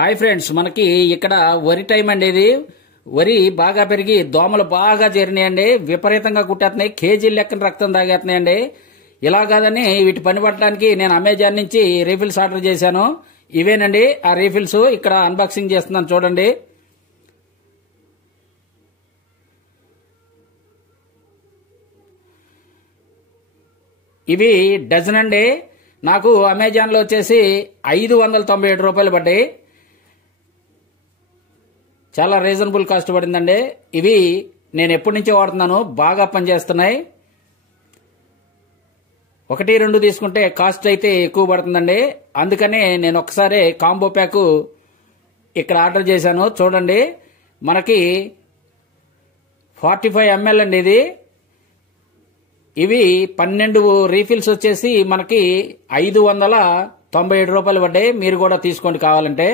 Hi friends, మనకి ఇక్కడ వరి టైం అండి. ఇది వరి బాగా పెరిగి దోమలు బాగా చేరినాయండి. విపరీతంగా కుట్టేస్తున్నాయి. కేజీల లెక్కన రక్తం తాగేస్తున్నాయండి. ఇలా కాదని వీటి పని పట్టడానికి నేను అమెజాన్ నుంచి రీఫిల్స్ ఆర్డర్ చేశాను. ఇవేనండి ఆ రీఫిల్స్. ఇక్కడ అన్బాక్సింగ్ చేస్తున్నాను, చూడండి. ఇవి డజన్ అండి. నాకు అమెజాన్ లో వచ్చేసి 597 రూపాయలు పడ్డాయి. చాలా రీజనబుల్ కాస్ట్ పడిందండి. ఇవి నేను ఎప్పటి నుంచో వాడుతున్నాను, బాగా పనిచేస్తున్నాయి. 1-2 తీసుకుంటే కాస్ట్ అయితే ఎక్కువ పడుతుందండి. అందుకనే నేను ఒకసారి కాంబో ప్యాక్ ఇక్కడ ఆర్డర్ చేశాను. చూడండి, మనకి 45 ml అండి ఇది. ఇవి 12 రీఫిల్స్ వచ్చేసి మనకి 597 రూపాయలు పడ్డాయి. మీరు కూడా తీసుకోండి కావాలంటే.